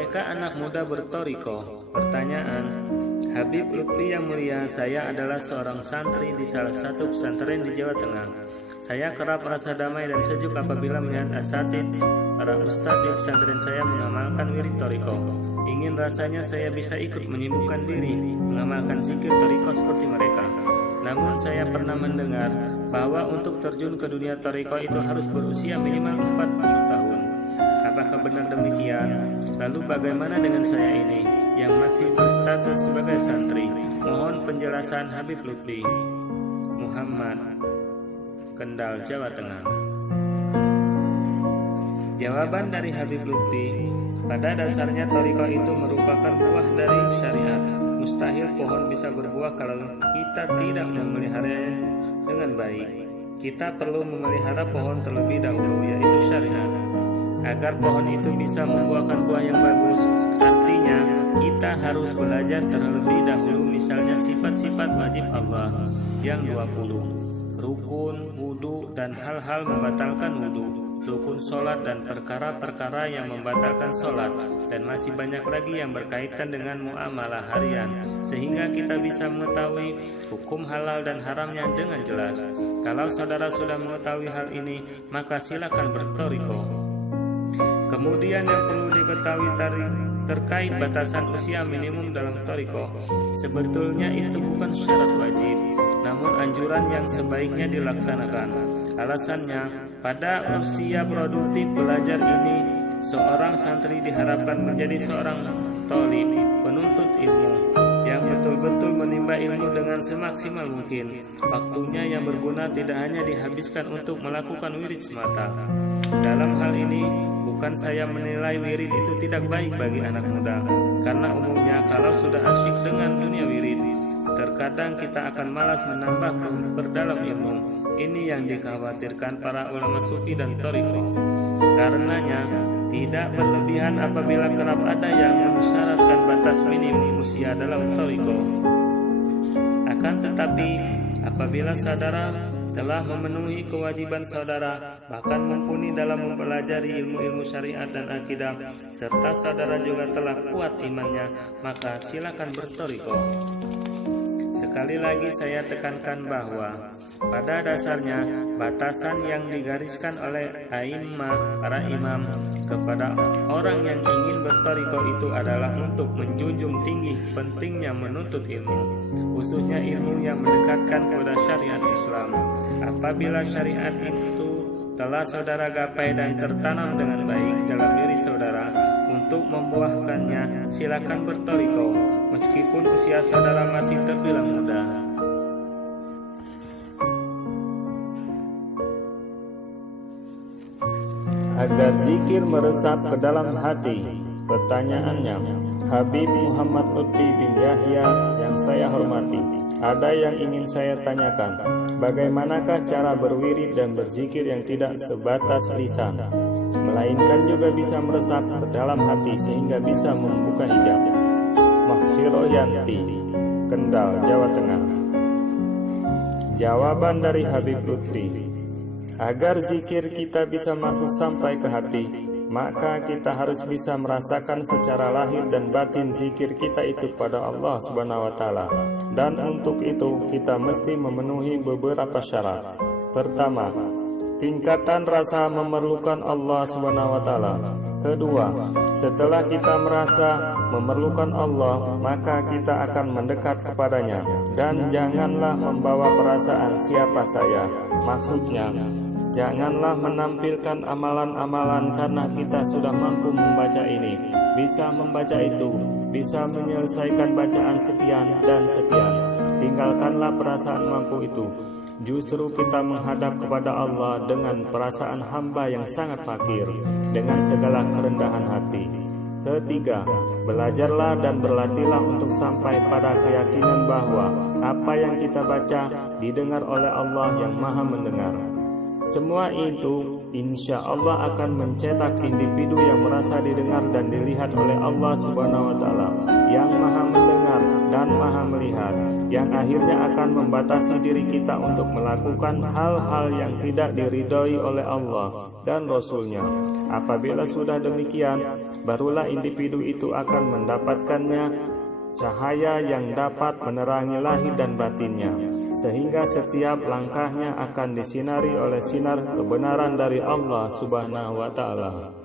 bolehkah anak muda bertoriko? Pertanyaan: Habib Lutfi yang mulia, saya adalah seorang santri di salah satu pesantren di Jawa Tengah. Saya kerap merasa damai dan sejuk apabila melihat asatidz, para ustadz di pesantren saya mengamalkan wirid toriko. Ingin rasanya saya bisa ikut menyibukkan diri, mengamalkan zikir toriko seperti mereka. Namun saya pernah mendengar bahwa untuk terjun ke dunia toriko itu harus berusia minimal 40 tahun. Apakah benar demikian? Lalu bagaimana dengan saya ini yang masih berstatus sebagai santri? Mohon penjelasan Habib Lutfi. Muhammad, Kendal, Jawa Tengah. Jawaban dari Habib Lutfi: pada dasarnya toriko itu merupakan buah dari syariat. Mustahil pohon bisa berbuah kalau kita tidak memeliharanya dengan baik. Kita perlu memelihara pohon terlebih dahulu, yaitu syariat. Agar pohon itu bisa membuahkan buah yang bagus, artinya kita harus belajar terlebih dahulu, misalnya sifat-sifat wajib Allah yang 20, rukun, wudu, dan hal-hal membatalkan wudu, rukun sholat dan perkara-perkara yang membatalkan sholat, dan masih banyak lagi yang berkaitan dengan muamalah harian, sehingga kita bisa mengetahui hukum halal dan haramnya dengan jelas. Kalau saudara sudah mengetahui hal ini, maka silakan bertoriko. Kemudian yang perlu diketahui terkait batasan usia minimum dalam toriko, sebetulnya itu bukan syarat wajib, namun anjuran yang sebaiknya dilaksanakan. Alasannya, pada usia produktif belajar ini, seorang santri diharapkan menjadi seorang thalib, penuntut ilmu, yang betul-betul menimba ilmu dengan semaksimal mungkin. Waktunya yang berguna tidak hanya dihabiskan untuk melakukan wirid semata. Dalam hal ini, bukan saya menilai wirid itu tidak baik bagi anak muda, karena umumnya kalau sudah asyik dengan dunia wirid, terkadang kita akan malas menambah memperdalam ilmu. Ini yang dikhawatirkan para ulama sufi dan toriko. Karenanya, tidak berlebihan apabila kerap ada yang mensyaratkan batas minimum usia dalam toriko. Akan tetapi, apabila saudara telah memenuhi kewajiban saudara, bahkan mumpuni dalam mempelajari ilmu-ilmu syariat dan akidah, serta saudara juga telah kuat imannya, maka silakan bertoriko. Sekali lagi saya tekankan bahwa pada dasarnya batasan yang digariskan oleh a'immah, para imam, kepada orang yang ingin bertoriko itu adalah untuk menjunjung tinggi pentingnya menuntut ilmu, khususnya ilmu yang mendekatkan kepada syariat Islam. Apabila syariat itu telah saudara gapai dan tertanam dengan baik dalam diri saudara, untuk membuahkannya silakan bertoriko, meskipun usia saudara masih terbilang muda. Agar zikir meresap ke dalam hati. Pertanyaannya, Habib Muhammad Lutfi bin Yahya yang saya hormati, ada yang ingin saya tanyakan. Bagaimanakah cara berwirid dan berzikir yang tidak sebatas lisan, melainkan juga bisa meresap ke dalam hati sehingga bisa membuka hijab? Mahfiro Yanti, Kendal, Jawa Tengah. Jawaban dari Habib Lutfi: agar zikir kita bisa masuk sampai ke hati, maka kita harus bisa merasakan secara lahir dan batin zikir kita itu pada Allah Subhanahu wa Ta'ala. Dan untuk itu kita mesti memenuhi beberapa syarat. Pertama, tingkatan rasa memerlukan Allah Subhanahu wa Ta'ala. Kedua, setelah kita merasa memerlukan Allah, maka kita akan mendekat kepadanya. Dan janganlah membawa perasaan siapa saya. Maksudnya, janganlah menampilkan amalan-amalan karena kita sudah mampu membaca ini, bisa membaca itu, bisa menyelesaikan bacaan sekian dan sekian. Tinggalkanlah perasaan mampu itu. Justru kita menghadap kepada Allah dengan perasaan hamba yang sangat fakir, dengan segala kerendahan hati. Ketiga, belajarlah dan berlatihlah untuk sampai pada keyakinan bahwa apa yang kita baca didengar oleh Allah yang Maha Mendengar. Semua itu insya Allah akan mencetak individu yang merasa didengar dan dilihat oleh Allah Subhanahu wa Ta'ala, yang Maha mendengar dan Maha melihat, yang akhirnya akan membatasi diri kita untuk melakukan hal-hal yang tidak diridhoi oleh Allah dan Rasul-Nya. Apabila sudah demikian, barulah individu itu akan mendapatkannya cahaya yang dapat menerangi lahir dan batinnya, sehingga setiap langkahnya akan disinari oleh sinar kebenaran dari Allah Subhanahu wa Ta'ala.